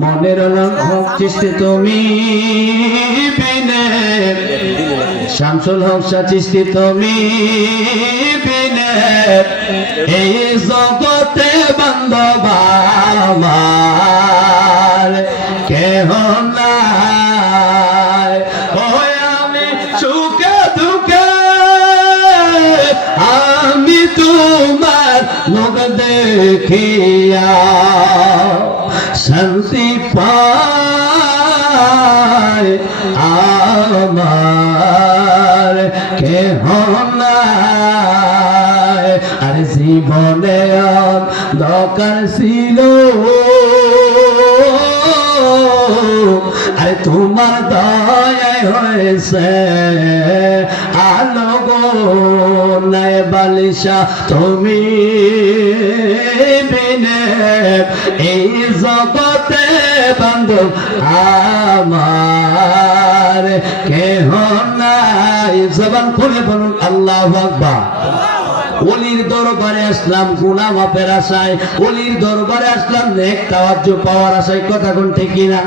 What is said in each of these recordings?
মনের হক চিস্তি তুমি বিনে। শামসুল হক চিস্তি তুমি বিনে। এই জগতে বান্ধব আমার কেহ আমি আমি তোমার মুখ দেখিয়া শান্তি পায় আমার নাই। আর জীবনে দরকার ছিল। আরে তোমার দয়ায় হয়েছে আলো গো। বালিশা, তুমি বিনে এই জগতে বান্ধব আমার কেহ নাই। জবান খুলে বলুন, আল্লাহ আকবার। অলির দরবারে আসলাম গুনা মাপের আশায়। অলির দরবারে আসলাম, নেক তাওয়াজ্জু পাওয়ার আশায়। কথা কোন ঠিক কিনা?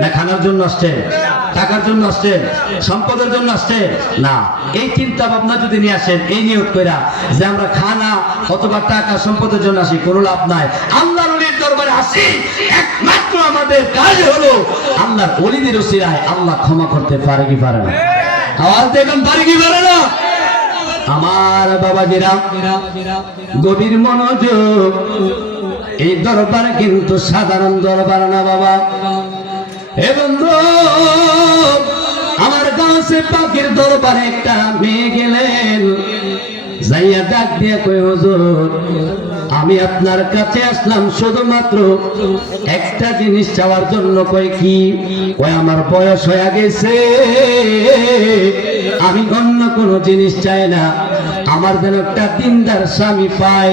না, খানার জন্য আসছে। টাকার জন্য আসছে? সম্পদের জন্য আসছে? না। এই চিন্তা ভাবনা যদি নিয়ে আসেন, এই নিয়োগ কইরা যে আমরা খানা অথবা টাকা সম্পদের জন্য আসি, কোনো লাভ নাই। আল্লাহর অলির দরবারে আসি, একমাত্র আমাদের কাজ হলো আল্লাহর অলিদের উসিরায় আল্লাহ ক্ষমা করতে পারে কি পারে না। আওয়াজ দেখুন, পারে কি পারে না? আমার বাবাজিরা, গভীর মনোযোগ, এই দরবার কিন্তু সাধারণ দরবার না বাবা। হে বন্ধু গাছে পাখির দরবারে একটা মেয়ে গেলেন। যাইয়া ডাক দিয়ে কই হুজুর, আমি আপনার কাছে আসলাম শুধুমাত্র একটা জিনিস চাওয়ার জন্য। কই কি? কই আমার বয়স হয়ে গেছে। আমি অন্য কোনো জিনিস চাই না। আমার যেন একটা দিনদার স্বামী পাই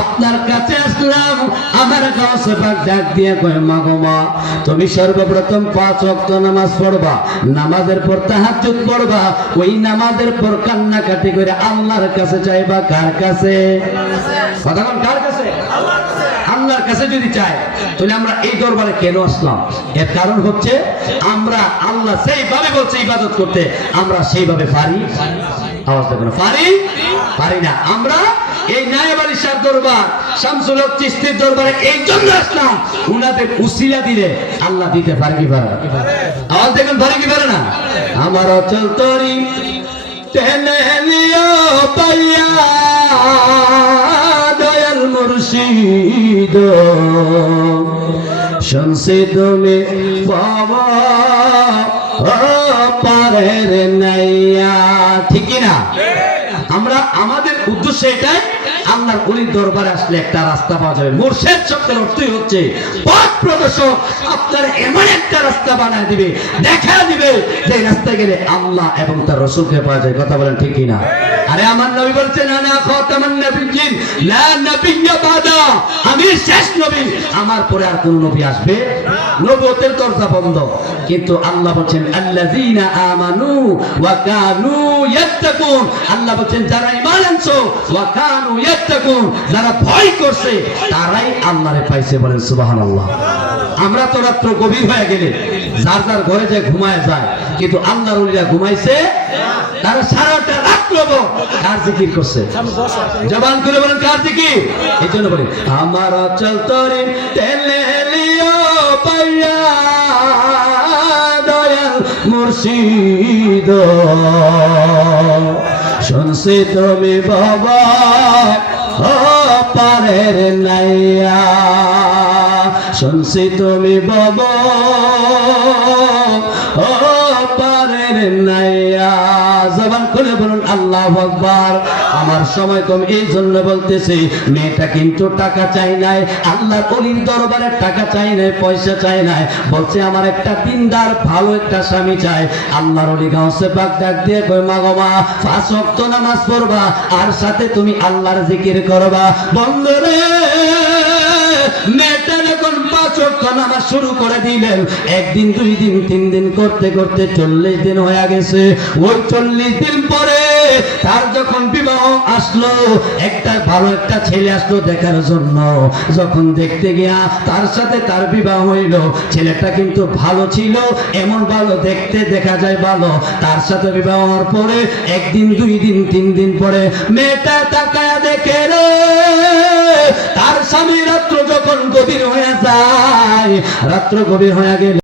আপনার কাছে আসলাম, আমার গাছে পাক ডাক দিয়ে কয়, মা গো মা, তুমি সর্বপ্রথম পাঁচ ওয়াক্ত নামাজ পড়বা, নামাজের পর তাহাজ্জুদ পড়বা, ওই নামাজের পর কান্নাকাটি করে আল্লাহর কাছে চাইবা কার কাছে? কথা কার কাছে? আল্লাহর কাছে যদি চাই তাহলে আমরা এই দরবারে কেন আসলাম? এর কারণ হচ্ছে, আমরা আল্লাহ সেইভাবে বলছে ইবাদত করতে, আমরা সেইভাবে পারি। পারি? পারি আল্লাহ দিতে পারে কি পারে না? পারে পারে আমার অচল তরি বাবা পারের নাইয়া ঠিক কি না আমরা, আমাদের উদ্দেশ্য এটাই, আল্লাহর অলির দরবারে আসলে একটা রাস্তা পাওয়া যাবে। মোর্শেদ শব্দের অর্থই হচ্ছে, পথ প্রদর্শক আপনার এমন একটা রাস্তা বানায় দিবে, দেখা দিবে যে রাস্তায় গেলে আল্লাহ এবং তার রসুলকে পাওয়া যায়। কথা বলেন ঠিক কিনা? আরে আমার নবী বলছেন আনা খাতামান নাবিয়্যিন, লা নাবিয়্যা বাদা। আমি শেষ নবী, আমার পরে আর কোন নবী আসবে নবুয়তের দরজা বন্ধ। কিন্তু আল্লাহ বলছেন, আল্লাযীনা আমানু ওয়া কানু ইয়াত্তাকুন। আল্লাহ বলছেন, যারা ঈমান আনছো ওয়া কানু ইয়াত্তাকুন, যারা ভয় করছে, তারাই আল্লাহরে পাইছে বলেন সুবহানাল্লাহ। আমরা তো রাত্র গভীর হয়ে গেলে, যার যার ঘরে যায় ঘুমায় যায়, কিন্তু আল্লাহর ওলিরা ঘুমাইছে তারা সারাটা রাত রাত্র কার জিকির করছে? জবান করে বলেন, কার জিকির? এই জন্য বলি, আমার অচল তরি তেলে লিও পাইয়া দয়াল মুর্শিদ। শুনছি তুমি বাবা পারের নাইয়া। শুনছি তুমি বাবা পারের নাইয়া। জবান খুলে বলুন, আল্লাহ আকবার। আমার সময় কম এই জন্য বলতেছি, মেয়েটা কিন্তু টাকা চাই নাই আল্লাহ অলির দরবারে টাকা চাই নাই, পয়সা চাই নাই। বলছে, আমার একটা দিনদার, ভালো একটা স্বামী চাই আল্লাহর অলি গাঁসে পাক ডাক দিয়ে কই মা গো মা, পাঁচ নামাজ পড়বা, আর সাথে তুমি আল্লাহর জিকির করবা। বন্ধরে মেয়েটা যখন পাঁচ ওয়াক্ত নামাজ শুরু করে দিলেন, একদিন, দুই দিন, তিন দিন করতে করতে চল্লিশ দিন হয়ে গেছে। ওই চল্লিশ দিন পরে তার যখন বিবাহ আসলো, একটা ভালো একটা ছেলে আসলো দেখার জন্য। যখন দেখতে গিয়া তার সাথে তার বিবাহ হইল, ছেলেটা কিন্তু ভালো ছিল, এমন ভালো দেখতে দেখা যায় ভালো। তার সাথে বিবাহ হওয়ার পরে একদিন, দুই দিন, তিন দিন পরে মেয়েটা তাকায়া দেখে রে স্বামী রাত্র যখন গভীর হয়ে যায় রাত্র গভীর হয়ে গেলে